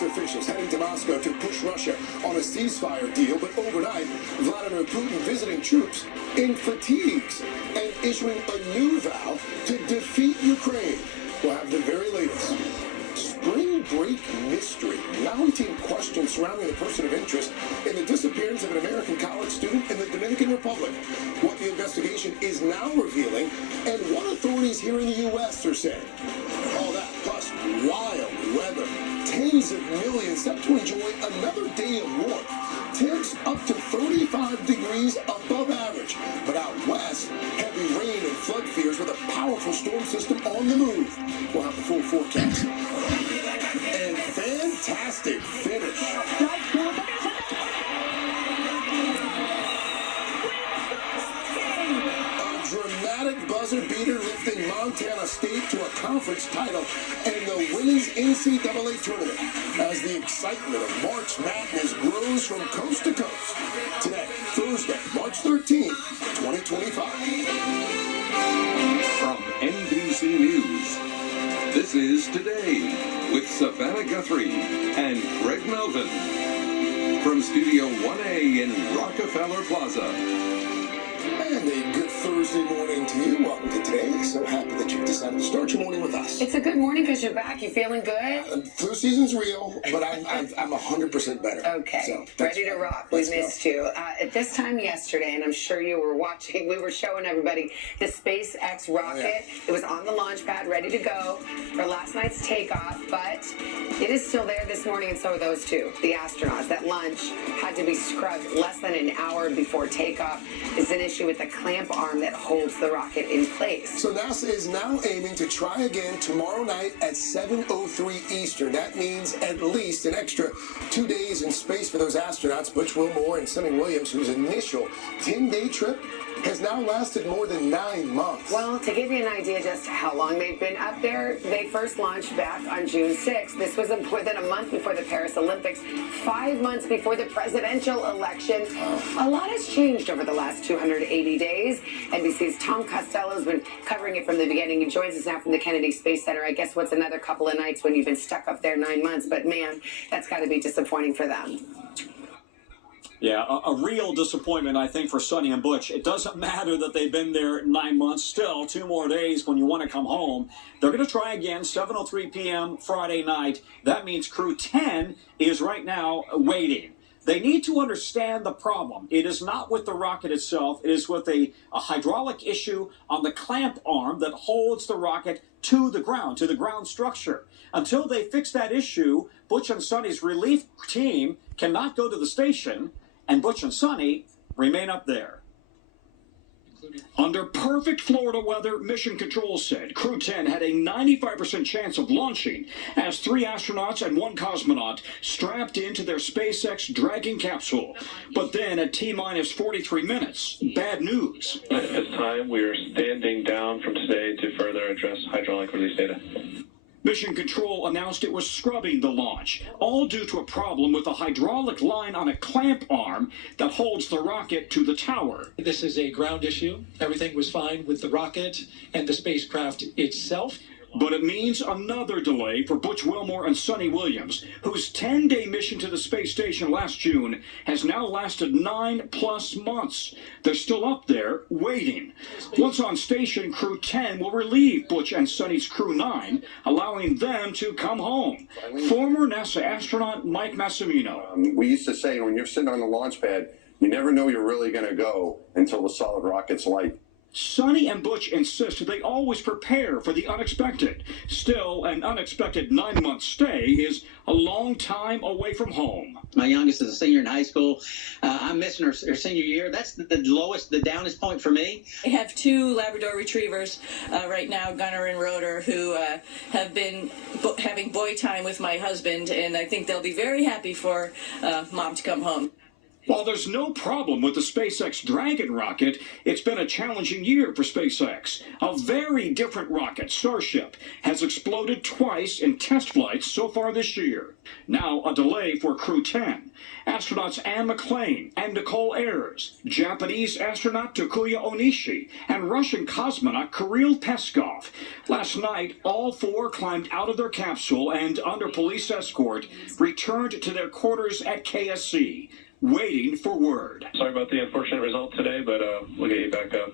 U.S. officials heading to Moscow to push Russia on a ceasefire deal, but overnight, Vladimir Putin visiting troops in fatigues and issuing a new vow to defeat Ukraine. We'll have the very latest. Spring break mystery. Mounting questions surrounding the person of interest in the disappearance of an American college student in the Dominican Republic. What the investigation is now revealing and what authorities here in the U.S. are saying. All that plus wild weather. Tens of millions set to enjoy another day of warmth. Temps up to 35 degrees above average. But out west, heavy rain and flood fears with a powerful storm system on the move. We'll have the full forecast. And fantastic finish. A dramatic buzzer beater lifting Montana State to a conference title and the women's NCAA tournament as the excitement of March Madness grows from coast to coast. Today, Thursday, March 13th, 2025. From NBC News, this is Today with Savannah Guthrie and Greg Melvin. From Studio 1A in Rockefeller Plaza. And a good Thursday morning to you. Welcome to Today. So happy that you've decided to start your morning with us. It's a good morning because you're back. You feeling good? Flu season's real, but I'm 100% better. Okay. So, ready to rock. We missed you. At this time yesterday, and I'm sure you were watching, we were showing everybody the SpaceX rocket. Oh, yeah. It was on the launch pad, ready to go for last night's takeoff, but it is still there this morning, and so are those two, the astronauts. That lunch had to be scrubbed less than an hour before takeoff. It's an issue with the clamp arm that holds the rocket in place. So NASA is now aiming to try again tomorrow night at 7:03 Eastern. That means at least an extra 2 days in space for those astronauts, Butch Wilmore and Sunny Williams, whose initial 10-day trip has now lasted more than 9 months. Well, to give you an idea just how long they've been up there, they first launched back on June 6th. This was more than a month before the Paris Olympics, 5 months before the presidential election. A lot has changed over the last 280 days. NBC's Tom Costello has been covering it from the beginning. He joins us now from the Kennedy Space Center. I guess what's another couple of nights when you've been stuck up there 9 months, but man, that's got to be disappointing for them. Yeah, a real disappointment, I think, for Sonny and Butch. It doesn't matter that they've been there 9 months. Still, 2 more days when you want to come home. They're going to try again, 7:03 p.m. Friday night. That means Crew 10 is right now waiting. They need to understand the problem. It is not with the rocket itself. It is with a hydraulic issue on the clamp arm that holds the rocket to the ground structure. Until they fix that issue, Butch and Sonny's relief team cannot go to the station, and Butch and Sonny remain up there. Under perfect Florida weather, Mission Control said Crew 10 had a 95% chance of launching as 3 astronauts and 1 cosmonaut strapped into their SpaceX Dragon capsule. But then at T-minus 43 minutes, bad news. At this time, we are standing down from today to further address hydraulic release data. Mission Control announced it was scrubbing the launch, all due to a problem with a hydraulic line on a clamp arm that holds the rocket to the tower. This is a ground issue. Everything was fine with the rocket and the spacecraft itself. But it means another delay for Butch Wilmore and Sunny Williams, whose 10-day mission to the space station last June has now lasted 9+ months. They're still up there, waiting. Once on station, Crew 10 will relieve Butch and Sunny's Crew 9, allowing them to come home. Former NASA astronaut Mike Massimino. We used to say when you're sitting on the launch pad, you never know you're really going to go until the solid rocket's light. Sonny and Butch insist they always prepare for the unexpected. Still, an unexpected 9-month stay is a long time away from home. My youngest is a senior in high school. I'm missing her senior year. That's the downest point for me. I have 2 Labrador retrievers right now, Gunner and Rotor, who have been having boy time with my husband, and I think they'll be very happy for Mom to come home. While there's no problem with the SpaceX Dragon rocket, it's been a challenging year for SpaceX. A very different rocket, Starship, has exploded twice in test flights so far this year. Now a delay for Crew 10. Astronauts Anne McClain and Nicole Ayers, Japanese astronaut Takuya Onishi, and Russian cosmonaut Kirill Peskov. Last night, all four climbed out of their capsule and, under police escort, returned to their quarters at KSC, waiting for word. Sorry about the unfortunate result today, but we'll get you back up